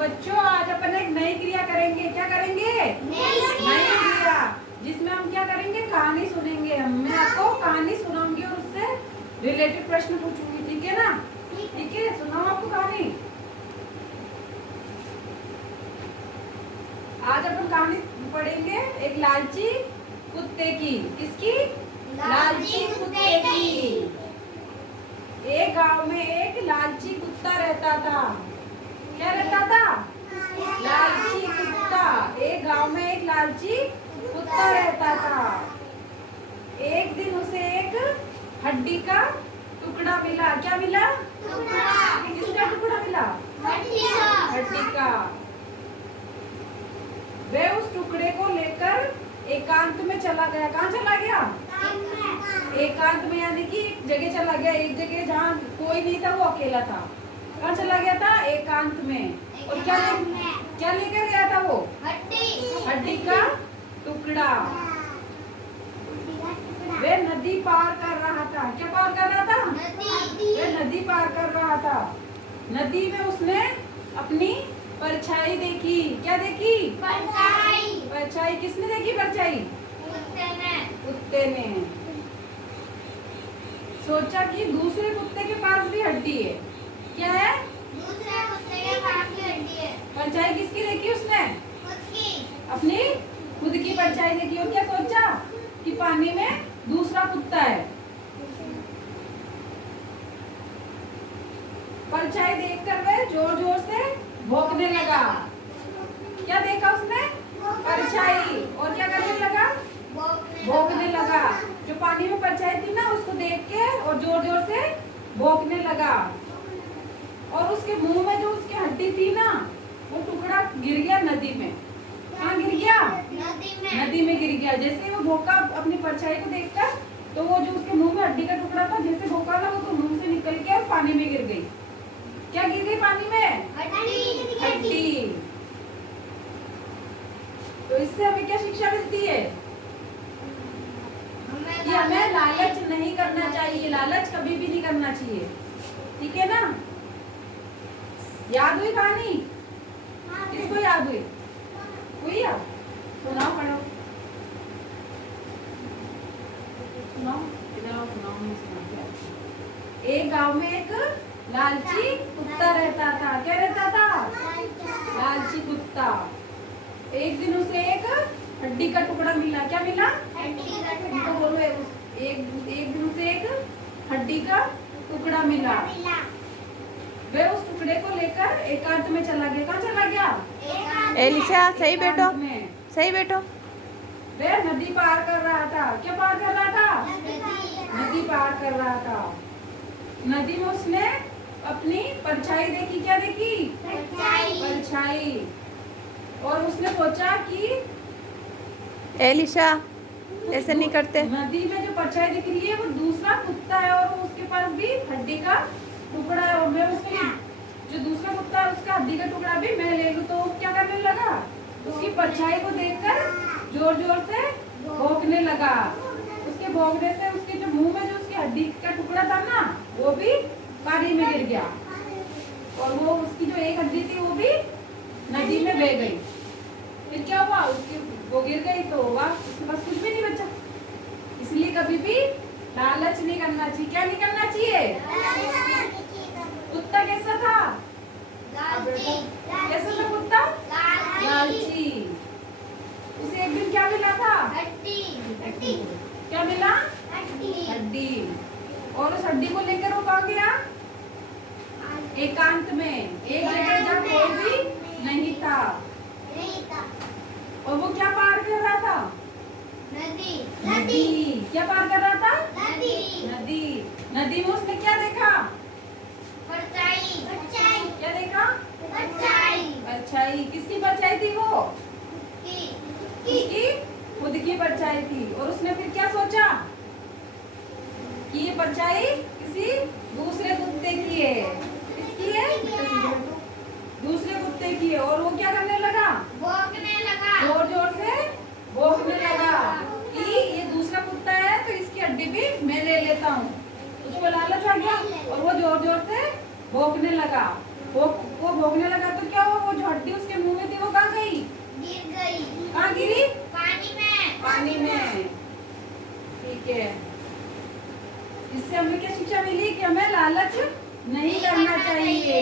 बच्चों आज अपन एक नई क्रिया करेंगे। क्या करेंगे? नई क्रिया, जिसमें हम क्या करेंगे? कहानी सुनेंगे। मैं आपको कहानी सुनाऊंगी और उससे रिलेटेड प्रश्न पूछूंगी। ठीक है ना? ठीक है, सुनाओ आपको कहानी। आज अपन कहानी पढ़ेंगे एक लालची कुत्ते की। किसकी? लालची कुत्ते की। एक गांव में एक लालची कुत्ता रहता था। क्या रहता था? लालची कुत्ता। एक गांव में एक लालची कुत्ता रहता था। एक दिन उसे एक हड्डी का टुकड़ा मिला। क्या मिला? किसका टुकड़ा मिला? हड्डी का। वह उस टुकड़े को लेकर एकांत में चला गया। कहाँ चला गया? एकांत में, यानी कि एक जगह चला गया, एक जगह जहाँ कोई नहीं था, वो अकेला था। कहाँ चला गया था? एकांत में। और क्या लेकर गया था वो? हड्डी का टुकड़ा। वह नदी पार कर रहा था। क्या पार कर रहा था? वह नदी पार कर रहा था। नदी में उसने अपनी परछाई देखी। क्या देखी? परछाई। किसने देखी परछाई? कुत्ते ने। सोचा कि दूसरे कुत्ते के पास भी हड्डी है। क्या है? दूसरे कुत्ते के पास भी हड्डी है। परछाई किसकी देखी उसने? अपनी खुद की परछाई देखी। और क्या सोचा? कि पानी में दूसरा कुत्ता है। परछाई देखकर वह जोर जोर से भौंकने लगा। क्या देखा उसने? परछाई। और क्या करने लगा? भौंकने लगा। जो पानी में परछाई थी ना, उसको देख के और जोर जोर से भौंकने लगा। और उसके मुंह में जो उसकी हड्डी थी ना, वो टुकड़ा गिर गया नदी में। कहाँ गिर गया? नदी में गिर गया। जैसे वो भौंका अपनी परछाई को देखकर, तो वो जो उसके मुंह में हड्डी का टुकड़ा था, जैसे भौंका ना, वो तो मुंह से निकल के और पानी में गिर गई। क्या गिर गई पानी में? हड्डी। तो इससे हमें क्या शिक्षा मिलती है? कि हमें लालच नहीं करना चाहिए। लालच कभी भी नहीं करना चाहिए। ठीक है ना? याद हुई कहानी? किसको याद हुई? हुई याद? सुनाओ, पढ़ो, सुनाओ, इधर आओ, सुनाओ, मैं सुनाती हूँ। एक गांव में एक लालची कुत्ता रहता था। क्या रहता था? लालची कुत्ता। एक दिन उसे एक हड्डी का टुकड़ा मिला। क्या मिला? तो बोलो, एक दिन उसे एक हड्डी का टुकड़ा मिला। वह उस टुकड़े को लेकर एकांत में चला गया। कहाँ चला गया? एलिशा सही बैठो, सही बैठो। वह नदी पार कर रहा था। क्या पार कर रहा था? नदी पार कर रहा था। नदी में उसने अपनी परछाई देखी। क्या देखी? परछाई। और उसने सोचा कि एलिशा ऐसे नहीं करते। नदी में जो परछाई दिख रही है वो दूसरा कुत्ता है, और वो उसके पास भी हड्डी का टुकड़ा है। और मैं उसकी जो दूसरा कुत्ता है, उसका हड्डी का टुकड़ा भी मैं ले लूं। तो वो क्या करने लगा? उसकी परछाई को देखकर जोर जोर से भौंकने लगा। उसके भौंकने से उसके जो मुंह में जो उसकी हड्डी का टुकड़ा था ना, वो भी पानी में गिर गया। और वो उसकी जो एक हड्डी थी वो भी नदी में बह गई। फिर क्या हुआ? उसकी वो गिर गई, तो वाह, उसके पास कुछ भी नहीं बचा। इसलिए कभी भी लालच नहीं करना चाहिए। क्या नहीं करना चाहिए? कुत्ता कैसा था? कैसा था कुत्ता? लालची। उसे एक दिन क्या मिला था? क्या मिला? हड्डी। और उस हड्डी को लेकर वो कहाँ गया? एकांत में, एक जगह जहाँ कोई भी नहीं था। और वो क्या पार कर रहा था? नदी। क्या पार कर रहा था? नदी। नदी में उसने क्या देखा? क्या देखा? परछाई। किसकी परछाई थी वो? उसकी खुद की परछाई थी। और उसने फिर क्या सोचा? कि ये परछाई किसी दूसरे कुत्ते की है। किसकी है? दूसरे कुत्ते की है। और वो क्या करने लगा? जोर जोर से भौंकने लगा कि ये दूसरा कुत्ता है, तो इसकी हड्डी भी मैं ले लेता हूँ। उसको लालच आ गया और वो जोर जोर से भौंकने लगा। वो भोगने लगा तो क्या हुआ, वो जो हड्डी उसके मुंह में थी वो कहाँ गई? गिर गई कहाँ गिरी? पानी में। पानी में। ठीक है, इससे हमें क्या शिक्षा मिली कि हमें लालच नहीं करना चाहिए।